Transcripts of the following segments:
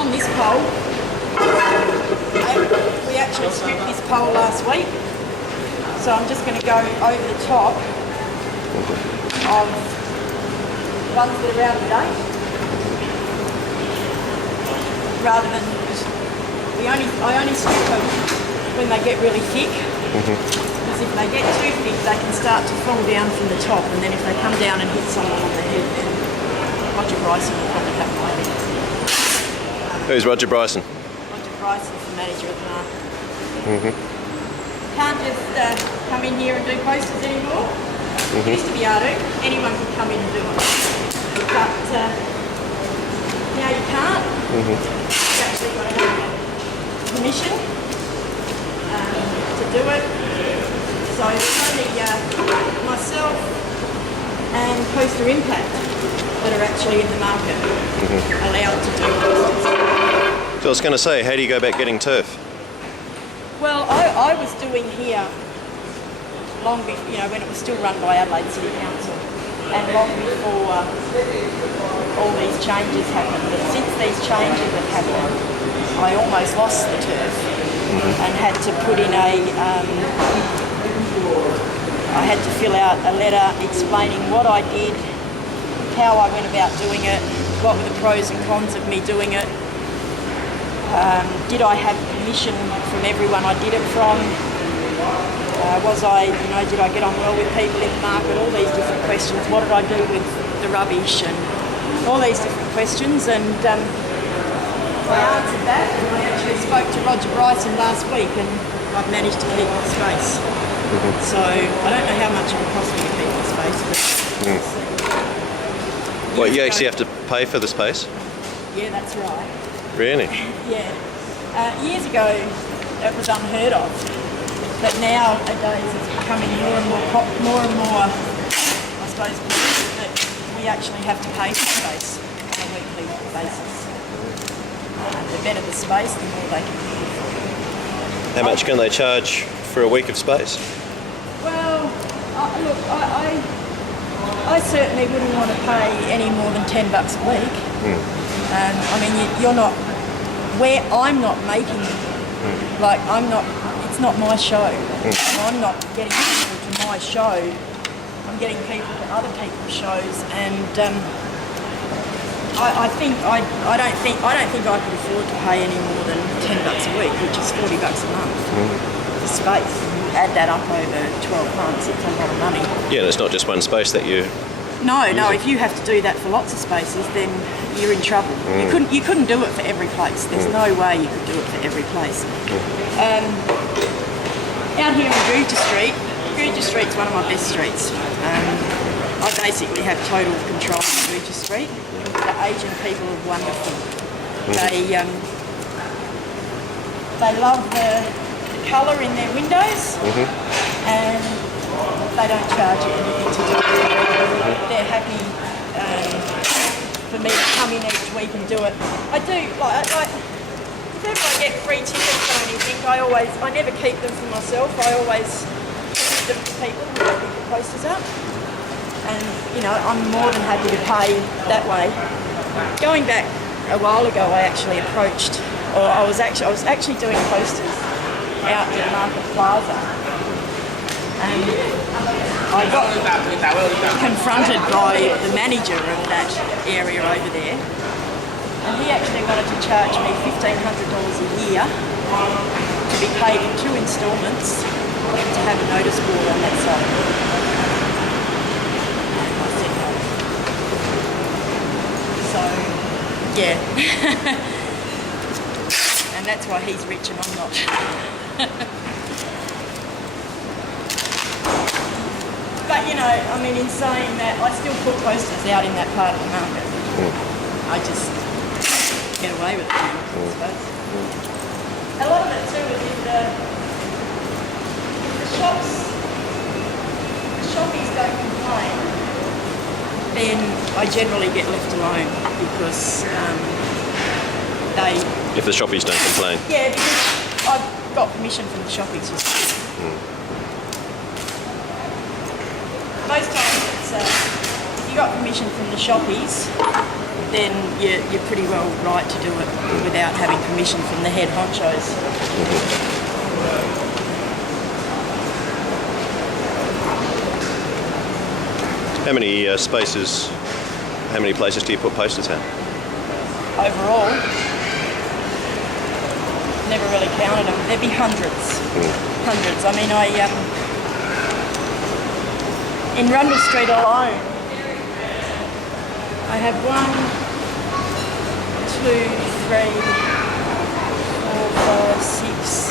on this pole, we actually stripped this pole last week. So I'm just going to go over the top of ones that are out of date, rather than I only strip them when they get really thick. Because if they get too thick, they can start to fall down from the top, and then if they come down and hit someone on the head, then Roger Bryson will probably have my head. Who's Roger Bryson? Roger Bryson's the manager of the market. Can't just come in here and do posters anymore. It used to be able to. Anyone could come in and do it. But now you can't. You've actually got to have permission to do it. So it's only myself and Poster Impact that are actually in the market allowed to do posters. So I was going to say, how do you go about getting turf? Well, I was doing here long before, when it was still run by Adelaide City Council, and long before all these changes happened. But since these changes have happened, I almost lost the turf and had to put in I had to fill out a letter explaining what I did, how I went about doing it, what were the pros and cons of me doing it. Did I have permission from everyone I did it from? Did I get on well with people in the market? All these different questions. What did I do with the rubbish? And all these different questions. And I answered that, and I actually spoke to Roger Bryson last week, and I've managed to keep my space. So I don't know how much it will cost me to keep my space, but What, you actually have to pay for the space? Yeah, that's right. Really? Yeah. Years ago, it was unheard of, but nowadays it's becoming more and more, I suppose, that we actually have to pay for space on a weekly basis. The better the space, the more they can give. How much can they charge for a week of space? Well, I certainly wouldn't want to pay any more than $10 a week. You're not, where I'm not making, it's not my show. And I'm not getting people to my show. I'm getting people to other people's shows, and I don't think I could afford to pay any more than $10 a week, which is $40 a month for space. Add that up over 12 months, it's a lot of money. Yeah, and it's not just one space that you... No, if you have to do that for lots of spaces, then you're in trouble. You couldn't do it for every place. There's no way you could do it for every place. Out here in Guja Street's one of my best streets. I basically have total control of Guja Street. The Asian people are wonderful. They love the colour in their windows, and they don't charge you anything to do it. They're happy for me to come in each week and do it. I do, if ever I get free tickets or anything, I never keep them for myself. I always give them to people who I think the posters up. And, I'm more than happy to pay that way. Going back a while ago, I was actually doing posters out in Market Plaza, and I got confronted by the manager of that area over there, and he actually wanted to charge me $1,500 a year to be paid in 2 instalments to have a notice board on that side. I said no. So, yeah. And that's why he's rich and I'm not. But in saying that, I still put posters out in that part of the market. I just get away with it now, I suppose. A lot of it too is if the shoppies don't complain, then I generally get left alone because If the shoppies don't complain? Yeah, because I've got permission from the shoppies. Most times it's, if you got permission from the shoppies, then you're pretty well right to do it without having permission from the head honchos. How many how many places do you put posters at? Overall, never really counted them. There'd be hundreds. Hundreds. I mean, in Rundle Street alone, I have 1, 2, 3, 4, 5, 6,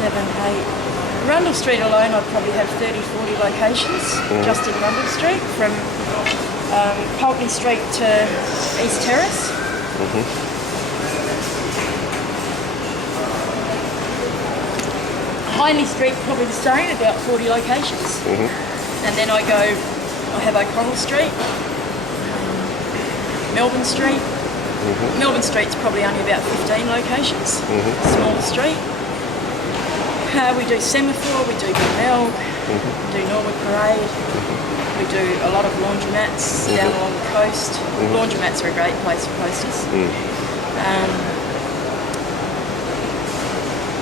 7, 8. Rundle Street alone, I'd probably have 30, 40 locations just in Rundle Street, from Pulteney Street to East Terrace. Hindley Street, probably the same, about 40 locations. And then I have O'Connell Street, Melbourne Street. Melbourne Street's probably only about 15 locations, small street. We do Semaphore, we do Glenelg, we do Norwood Parade, we do a lot of laundromats down along the coast. Laundromats are a great place for posters.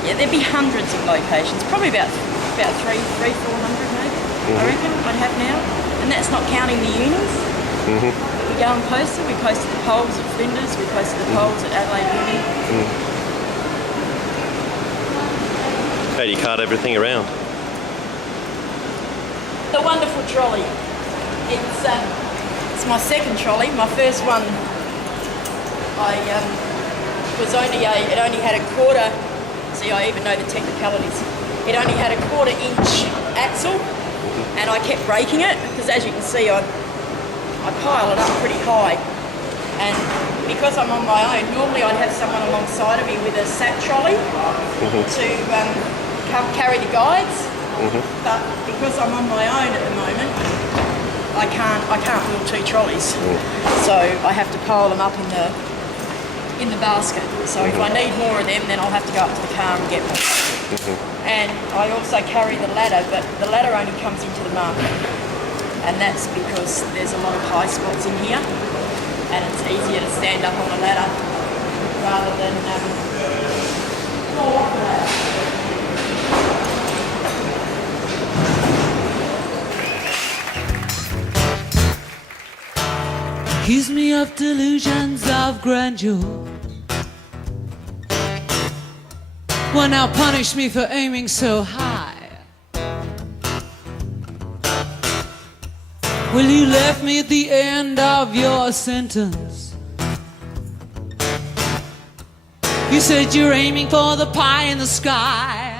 Yeah, there'd be hundreds of locations, probably about 400 maybe, I reckon I'd have now. And that's not counting the unis. We go and post it. We posted the polls at Flinders, we posted the polls at Adelaide Uni. How do you cart everything around? The wonderful trolley. It's my second trolley. My first one, it only had a quarter. See, I even know the technicalities. It only had a 1/4 inch axle, and I kept braking it because, as you can see, I pile it up pretty high. And because I'm on my own, normally I'd have someone alongside of me with a sack trolley to carry the guides. But because I'm on my own at the moment, I can't wheel 2 trolleys. So I have to pile them up in the basket. So if I need more of them, then I'll have to go up to the car and get more. And I also carry the ladder, but the ladder only comes into the market. And that's because there's a lot of high spots in here, and it's easier to stand up on a ladder rather than fall off the ladder. Accuse me of delusions of grandeur. Well, now punish me for aiming so high. Well, you left me at the end of your sentence. You said you're aiming for the pie in the sky.